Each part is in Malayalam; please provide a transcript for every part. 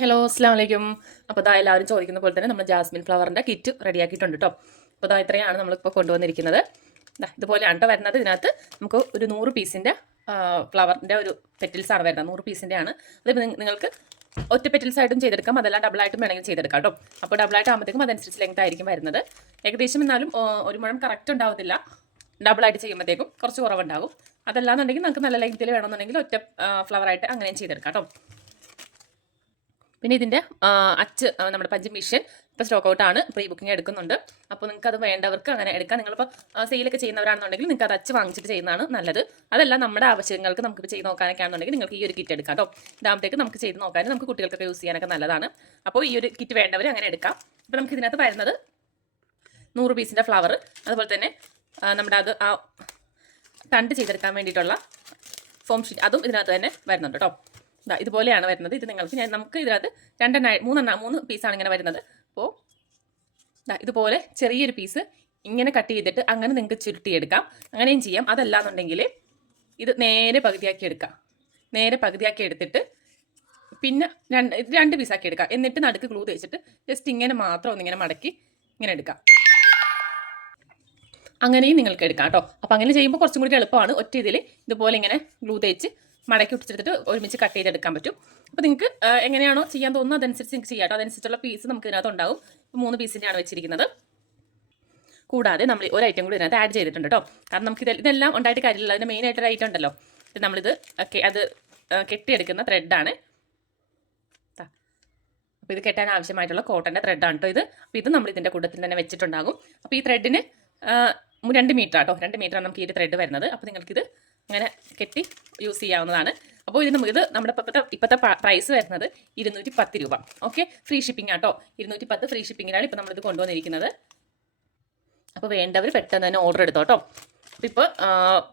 ഹലോ, അസ്സാം വലൈക്കും. അപ്പോൾ ഇതാ എല്ലാവരും ചോദിക്കുന്ന പോലെ തന്നെ നമ്മൾ ജാസ്മിൻ ഫ്ലവറിൻ്റെ കിറ്റ് റെഡിയാക്കിയിട്ടുണ്ട് കേട്ടോ. അപ്പോൾ ഇതാ ഇത്രയാണ് നമ്മളിപ്പോൾ കൊണ്ടുവന്നിരിക്കുന്നത്. ഇതുപോലെയാണ് കേട്ടോ വരുന്നത്. ഇതിനകത്ത് നമുക്ക് ഒരു 100 പീസിൻ്റെ ഫ്ലവറിൻ്റെ ഒരു പെറ്റിൽസാണ് വരുന്നത്. 100 പീസിൻ്റെ ആണ്. അതിപ്പോൾ നിങ്ങൾക്ക് ഒറ്റ പെറ്റിൽസ് ആയിട്ടും ചെയ്തെടുക്കാം, അതെല്ലാം ഡബിളായിട്ടും വേണമെങ്കിൽ ചെയ്തെടുക്കാം കേട്ടോ. അപ്പോൾ ഡബിളായിട്ട് ആകുമ്പോഴത്തേക്കും അതനുസരിച്ച് ലെങ്ത് ആയിരിക്കും വരുന്നത്. ഏകദേശം എന്നാലും ഒരു മുഴം കറക്റ്റ് ഉണ്ടാവത്തില്ല. ഡബിളായിട്ട് ചെയ്യുമ്പോഴത്തേക്കും കുറച്ച് കുറവുണ്ടാകും. അതല്ലാന്നുണ്ടെങ്കിൽ നമുക്ക് നല്ല ലെങ്ത്തിൽ വേണമെന്നുണ്ടെങ്കിൽ ഒറ്റ ഫ്ലവറായിട്ട് അങ്ങനെയും ചെയ്തെടുക്കാം കേട്ടോ. പിന്നെ ഇതിൻ്റെ അച്ച് നമ്മുടെ പഞ്ച് മിഷൻ ഇപ്പോൾ സ്റ്റോക്ക് ഔട്ടാണ്, പ്രീ ബുക്കിംഗ് എടുക്കുന്നുണ്ട്. അപ്പോൾ നിങ്ങൾക്ക് അത് വേണ്ടവർക്ക് അങ്ങനെ എടുക്കാം. നിങ്ങളിപ്പോൾ സെയിലൊക്കെ ചെയ്യുന്നവരാണെന്നുണ്ടെങ്കിൽ നിങ്ങൾക്ക് അത് അച്ച് വാങ്ങിച്ചിട്ട് ചെയ്യുന്നതാണ് നല്ലത്. അതല്ല നമ്മുടെ ആവശ്യങ്ങൾക്ക് നമുക്കിപ്പോൾ ചെയ്ത് നോക്കാനൊക്കെ ആണെന്നുണ്ടെങ്കിൽ നിങ്ങൾക്ക് ഈ ഒരു കിറ്റ് എടുക്കാം കേട്ടോ. ഇതാകുമ്പോഴത്തേക്ക് നമുക്ക് ചെയ്ത് നോക്കാനും നമുക്ക് കുട്ടികൾക്കൊക്കെ യൂസ് ചെയ്യാനൊക്കെ നല്ലതാണ്. അപ്പോൾ ഈ ഒരു കിറ്റ് വേണ്ടവർ അങ്ങനെ എടുക്കാം. അപ്പോൾ നമുക്ക് ഇതിനകത്ത് വരുന്നത് 100 പീസിൻ്റെ ഫ്ലവർ, അതുപോലെ തന്നെ നമ്മുടെ അത് ആ തണ്ട് ചെയ്തെടുക്കാൻ വേണ്ടിയിട്ടുള്ള ഫോം ഷീറ്റ്, അതും ഇതിനകത്ത് തന്നെ വരുന്നുണ്ട് കേട്ടോ. ഇതുപോലെയാണ് വരുന്നത്. ഇത് നിങ്ങൾക്ക് നമുക്ക് ഇതിനകത്ത് 3 പീസാണ് ഇങ്ങനെ വരുന്നത്. അപ്പോൾ ഇതുപോലെ ചെറിയൊരു പീസ് ഇങ്ങനെ കട്ട് ചെയ്തിട്ട് അങ്ങനെ നിങ്ങൾക്ക് ചുരുട്ടിയെടുക്കാം, അങ്ങനെയും ചെയ്യാം. അതല്ലാന്നുണ്ടെങ്കിൽ ഇത് നേരെ പകുതിയാക്കി എടുക്കാം. നേരെ പകുതിയാക്കി എടുത്തിട്ട് പിന്നെ രണ്ട് പീസാക്കി എടുക്കാം. എന്നിട്ട് നടുക്ക് ഗ്ലൂ തേച്ചിട്ട് ജസ്റ്റ് ഇങ്ങനെ മാത്രം ഒന്നിങ്ങനെ മടക്കി ഇങ്ങനെ എടുക്കാം. അങ്ങനെയും നിങ്ങൾക്ക് എടുക്കാം കേട്ടോ. അപ്പോൾ അങ്ങനെ ചെയ്യുമ്പോൾ കുറച്ചും കൂടി എളുപ്പമാണ്. ഒറ്റ ഇതിൽ ഇതുപോലെ ഇങ്ങനെ ഗ്ലൂ തേച്ച് മടക്കി ഒട്ടിച്ചെടുത്തിട്ട് ഒരുമിച്ച് കട്ട് ചെയ്തെടുക്കാൻ പറ്റും. അപ്പോൾ നിങ്ങൾക്ക് എങ്ങനെയാണോ ചെയ്യാൻ തോന്നുന്നത് അതനുസരിച്ച് നിങ്ങൾക്ക് ചെയ്യാം കേട്ടോ. അതനുസരിച്ചുള്ള പീസ് നമുക്ക് ഇതിനകത്ത് ഉണ്ടാവും. 3 പീസിൻ്റെയാണ് വെച്ചിരിക്കുന്നത്. കൂടാതെ നമ്മൾ ഒരു ഐറ്റം കൂടി ഇതിനകത്ത് ആഡ് ചെയ്തിട്ടുണ്ട് കേട്ടോ. കാരണം നമുക്ക് ഇതെല്ലാം ഉണ്ടായിട്ട് കാര്യമില്ല. അതിൻ്റെ മെയിൻ ആയിട്ടൊരു ഐറ്റം ഉണ്ടല്ലോ, നമ്മളിത് അത് കെട്ടിയെടുക്കുന്ന ത്രെഡാണ്. അപ്പോൾ ഇത് കെട്ടാൻ ആവശ്യമായിട്ടുള്ള കോട്ടൻ്റെ ത്രെഡാണ് കേട്ടോ ഇത്. അപ്പോൾ ഇത് നമ്മൾ ഇതിൻ്റെ കൂട്ടത്തിൽ തന്നെ വെച്ചിട്ടുണ്ടാകും. അപ്പോൾ ഈ ത്രെഡിന് 2 മീറ്റർ കേട്ടോ. 2 മീറ്ററാണ് നമുക്ക് ഈ ഒരു ത്രെഡ് വരുന്നത്. അപ്പോൾ നിങ്ങൾക്കിത് അങ്ങനെ കെട്ടി യൂസ് ചെയ്യാവുന്നതാണ്. അപ്പോൾ ഇത് നമ്മുടെ ഇപ്പോഴത്തെ പ്രൈസ് വരുന്നത് 210 രൂപ. ഓക്കെ, ഫ്രീ ഷിപ്പിംഗ് ആട്ടോ. 210 ഫ്രീ ഷിപ്പിങ്ങിനാണ് ഇപ്പോൾ നമ്മളിത് കൊണ്ടുവന്നിരിക്കുന്നത്. അപ്പോൾ വേണ്ടവർ പെട്ടെന്ന് തന്നെ ഓർഡർ എടുത്തോട്ടോ. അപ്പോൾ ഇപ്പോൾ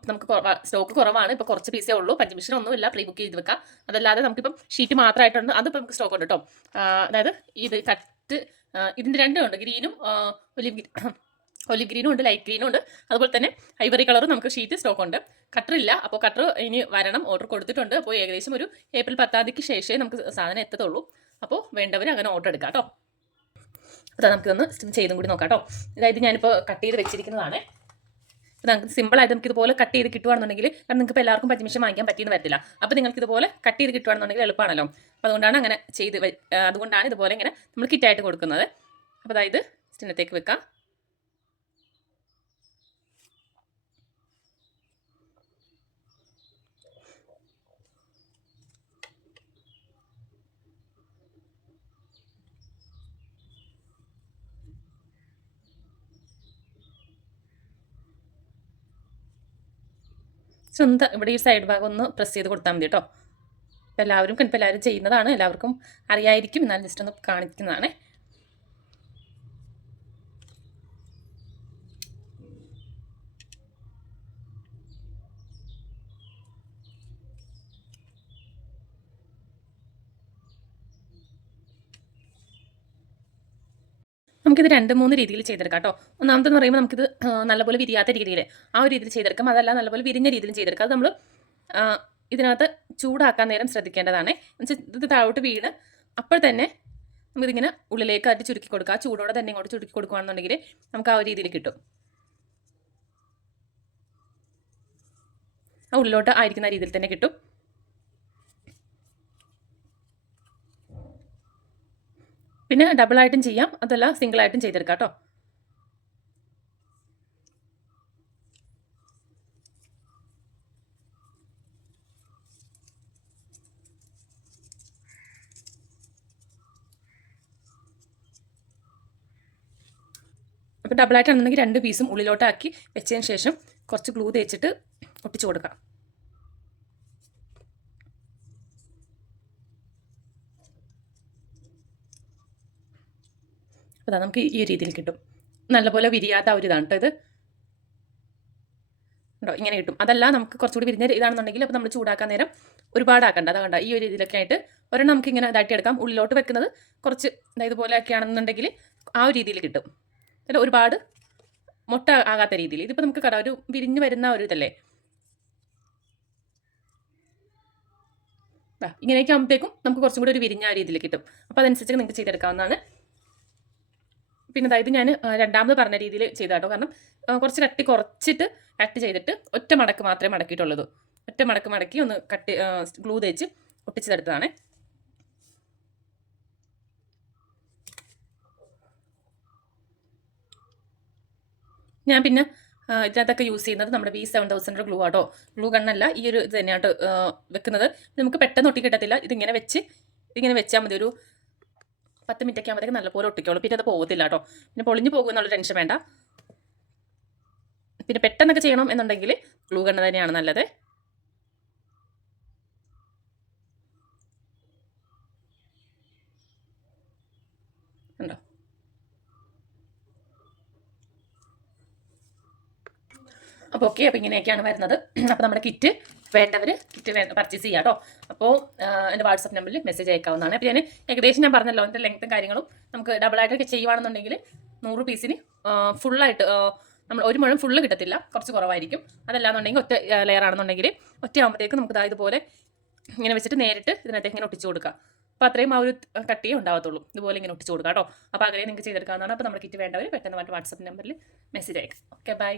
നമുക്ക് സ്റ്റോക്ക് കുറവാണ്. ഇപ്പോൾ കുറച്ച് പീസേ ഉള്ളൂ. പഞ്ച് മിഷൻ ഒന്നുമില്ല, പ്രീ ബുക്ക് ചെയ്ത് വെക്കാം. അതല്ലാതെ നമുക്കിപ്പം ഷീറ്റ് മാത്രമായിട്ടുണ്ട്, അതിപ്പോൾ നമുക്ക് സ്റ്റോക്ക് ഉണ്ട് കേട്ടോ. അതായത് ഇത് കട്ട് ഇതിൻ്റെ രണ്ടും ഉണ്ട്, ഗ്രീനും ഒലിവ് ഗ്രീനും ഉണ്ട്, ലൈറ്റ് ഗ്രീനും ഉണ്ട്. അതുപോലെ തന്നെ ഐവറി കളറും നമുക്ക് ഷീറ്റ് സ്റ്റോക്ക് ഉണ്ട്. കട്ടറില്ല. അപ്പോൾ കട്ടർ ഇനി വരണം, ഓർഡർ കൊടുത്തിട്ടുണ്ട്. അപ്പോൾ ഏകദേശം ഒരു ഏപ്രിൽ 10-ാം തീയതിക്ക് ശേഷമേ നമുക്ക് സാധനം എത്തത്തുള്ളൂ. അപ്പോൾ വേണ്ടവർ അങ്ങനെ ഓർഡർ എടുക്കാം കേട്ടോ. അപ്പോൾ നമുക്കിതൊന്ന് ചെയ്തും കൂടി നോക്കാം കേട്ടോ. അതായത് ഞാനിപ്പോൾ കട്ട് ചെയ്ത് വെച്ചിരിക്കുന്നതാണ്. അപ്പോൾ നമുക്ക് സിമ്പിളായിട്ട് നമുക്ക് ഇതുപോലെ കട്ട് ചെയ്ത് കിട്ടുകയാണെന്നുണ്ടെങ്കിൽ, കാരണം നിങ്ങൾക്ക് ഇപ്പോൾ എല്ലാവർക്കും പഞ്ചമിഷൻ വാങ്ങിക്കാൻ പറ്റിയെന്ന് വരത്തില്ല. അപ്പോൾ നിങ്ങൾക്ക് ഇതുപോലെ കട്ട് ചെയ്ത് കിട്ടുകയാണെന്നുണ്ടെങ്കിൽ എളുപ്പമാണല്ലോ. അപ്പോൾ അതുകൊണ്ടാണ് അങ്ങനെ അതുകൊണ്ടാണ് ഇതുപോലെ ഇങ്ങനെ നമ്മൾ കിറ്റായിട്ട് കൊടുക്കുന്നത്. അപ്പോൾ അതായത് ചിഹ്നത്തേക്ക് വെക്കാം. സ്വന്തം ഇവിടെ ഈ സൈഡ് ഭാഗം ഒന്ന് പ്രസ് ചെയ്ത് കൊടുത്താൽ മതി കേട്ടോ. ഇപ്പോൾ എല്ലാവരും ചെയ്യുന്നതാണ്, എല്ലാവർക്കും അറിയായിരിക്കും. എന്നാൽ ജസ്റ്റ് ഒന്ന് കാണിക്കുന്നതാണ്. നമുക്കിത് 2-3 രീതിയിൽ ചെയ്തെടുക്കാം കേട്ടോ. ഒന്നാമതെന്ന് പറയുമ്പോൾ നമുക്കിത് നല്ലപോലെ വിരിയാത്ത രീതിയിൽ ആ ഒരു രീതിയിൽ ചെയ്തെടുക്കാം. അതല്ല നല്ലപോലെ വിരിഞ്ഞ രീതിയിൽ ചെയ്തെടുക്കാം. അത് നമ്മൾ ഇതിനകത്ത് ചൂടാക്കാൻ നേരം ശ്രദ്ധിക്കേണ്ടതാണ്. എന്നുവെച്ചാൽ ഇത് താഴോട്ട് വീണ് അപ്പോൾ തന്നെ നമുക്കിതിങ്ങനെ ഉള്ളിലേക്ക് ആയിട്ട് ചുരുക്കി കൊടുക്കുക. ആ ചൂടോടെ തന്നെ ഇങ്ങോട്ട് ചുരുക്കി കൊടുക്കുകയാണെന്നുണ്ടെങ്കിൽ നമുക്ക് ആ ഒരു രീതിയിൽ കിട്ടും. ആ ഉള്ളിലോട്ട് ആയിരിക്കുന്ന രീതിയിൽ തന്നെ കിട്ടും. പിന്നെ ഡബിളായിട്ടും ചെയ്യാം, അതല്ല സിംഗിളായിട്ടും ചെയ്തെടുക്കാം കേട്ടോ. അപ്പോൾ ഡബിളായിട്ടാണെന്നുണ്ടെങ്കിൽ 2 പീസും ഉള്ളിലോട്ടാക്കി വെച്ചതിന് ശേഷം കുറച്ച് ഗ്ലൂ തേച്ചിട്ട് ഒട്ടിച്ചു കൊടുക്കാം. അപ്പോൾ നമുക്ക് ഈ രീതിയിൽ കിട്ടും. നല്ലപോലെ വിരിയാത്ത ഒരു ഇതാണ് കേട്ടോ ഇത്. ഉണ്ടോ, ഇങ്ങനെ കിട്ടും. അതല്ല നമുക്ക് കുറച്ചുകൂടി വിരിഞ്ഞ ഇതാണെന്നുണ്ടെങ്കിൽ അപ്പോൾ നമ്മൾ ചൂടാക്കാൻ നേരം ഒരുപാട് ആക്കണ്ട. അതാ കണ്ട ഈ ഒരു രീതിയിലൊക്കെ ആയിട്ട് ഒരെണ്ണം നമുക്ക് ഇങ്ങനെ ഇതാക്കിയെടുക്കാം. ഉള്ളിലോട്ട് വെക്കുന്നത് കുറച്ച് ഇതുപോലെയൊക്കെ ആണെന്നുണ്ടെങ്കിൽ ആ ഒരു രീതിയിൽ കിട്ടും. അല്ല ഒരുപാട് മുട്ട ആകാത്ത രീതിയിൽ. ഇതിപ്പോൾ നമുക്ക് ഒരു വിരിഞ്ഞ് വരുന്ന ഒരു ഇതല്ലേ. ഇങ്ങനെയൊക്കെ ആകുമ്പോഴത്തേക്കും നമുക്ക് കുറച്ചും കൂടി ഒരു വിരിഞ്ഞ രീതിയിൽ കിട്ടും. അപ്പോൾ അതനുസരിച്ച് നിങ്ങൾക്ക് ചെയ്തെടുക്കാവുന്നതാണ്. പിന്നെ അതായത് ഞാൻ രണ്ടാമത് പറഞ്ഞ രീതിയിൽ ചെയ്താട്ടോ. കാരണം കുറച്ച് കട്ടി കുറച്ചിട്ട് കട്ട് ചെയ്തിട്ട് ഒറ്റ മടക്ക് മാത്രമേ മടക്കിയിട്ടുള്ളൂ. ഒറ്റ മടക്ക് മടക്കി ഒന്ന് ഗ്ലൂ തേച്ച് ഒട്ടിച്ചെടുത്തതാണ്. ഞാൻ പിന്നെ ഇതിനകത്തൊക്കെ യൂസ് ചെയ്യുന്നത് നമ്മുടെ B7000 ഗ്ലൂ ആട്ടോ. ഗ്ലൂ ഗണ്ണല്ല, ഈ ഒരു ഇത് തന്നെയാട്ടോ വെക്കുന്നത്. നമുക്ക് പെട്ടെന്ന് ഒട്ടി കിട്ടത്തില്ല. ഇതിങ്ങനെ വെച്ചാൽ മതി. ഒരു 10 മിനിറ്റൊക്കെ ആകുമ്പോഴത്തേക്ക് നല്ലപോലെ ഒട്ടിക്കോളൂ. പിന്നെ അത് പോകത്തില്ല കേട്ടോ. പിന്നെ പൊളിഞ്ഞു പോകും എന്നുള്ള ടെൻഷൻ വേണ്ട. പിന്നെ പെട്ടെന്നൊക്കെ ചെയ്യണം എന്നുണ്ടെങ്കിൽ ഗ്ലൂ ഗണ്ണ് തന്നെയാണ് നല്ലത്. ഉണ്ടോ? അപ്പോൾ ഓക്കെ. അപ്പോൾ ഇങ്ങനെയൊക്കെയാണ് വരുന്നത്. അപ്പോൾ നമ്മുടെ കിറ്റ് വേണ്ടവർ പർച്ചേസ് ചെയ്യാം കേട്ടോ. അപ്പോൾ എൻ്റെ വാട്സപ്പ് നമ്പറിൽ മെസ്സേജ് അയക്കാവുന്നതാണ്. അപ്പോൾ ഞാൻ ഏകദേശം ഞാൻ പറഞ്ഞല്ലോ എൻ്റെ ലെങ്ത്തും കാര്യങ്ങളും. നമുക്ക് ഡബിളായിട്ടൊക്കെ ചെയ്യുവാണെന്നുണ്ടെങ്കിൽ 100 പീസിന് ഫുള്ളായിട്ട് നമ്മൾ ഒരു മുഴം ഫുള്ള് കിട്ടത്തില്ല, കുറച്ച് കുറവായിരിക്കും. അതല്ലാന്നുണ്ടെങ്കിൽ ഒറ്റ ലെയർ ആണെന്നുണ്ടെങ്കിൽ ഒറ്റയാകുമ്പോഴത്തേക്ക് നമുക്ക് ഇതുപോലെ ഇങ്ങനെ വെച്ചിട്ട് നേരിട്ട് ഇതിനകത്തേക്ക് ഇങ്ങനെ ഒട്ടിച്ചു കൊടുക്കാം. അപ്പോൾ അത്രയും ആ ഒരു കട്ടിയേ ഉണ്ടാവത്തുള്ളൂ. ഇതുപോലെ ഇങ്ങനെ ഒട്ടിച്ചു കൊടുക്കാം കേട്ടോ. അപ്പോൾ അങ്ങനെ നിങ്ങൾക്ക് ചെയ്തെടുക്കാവുന്നതാണ്. അപ്പോൾ നമ്മുടെ കിറ്റ് വേണ്ടവർ പെട്ടെന്ന് വാട്സപ്പ് നമ്പറിൽ മെസ്സേജ് അയക്കാം. Okay, by.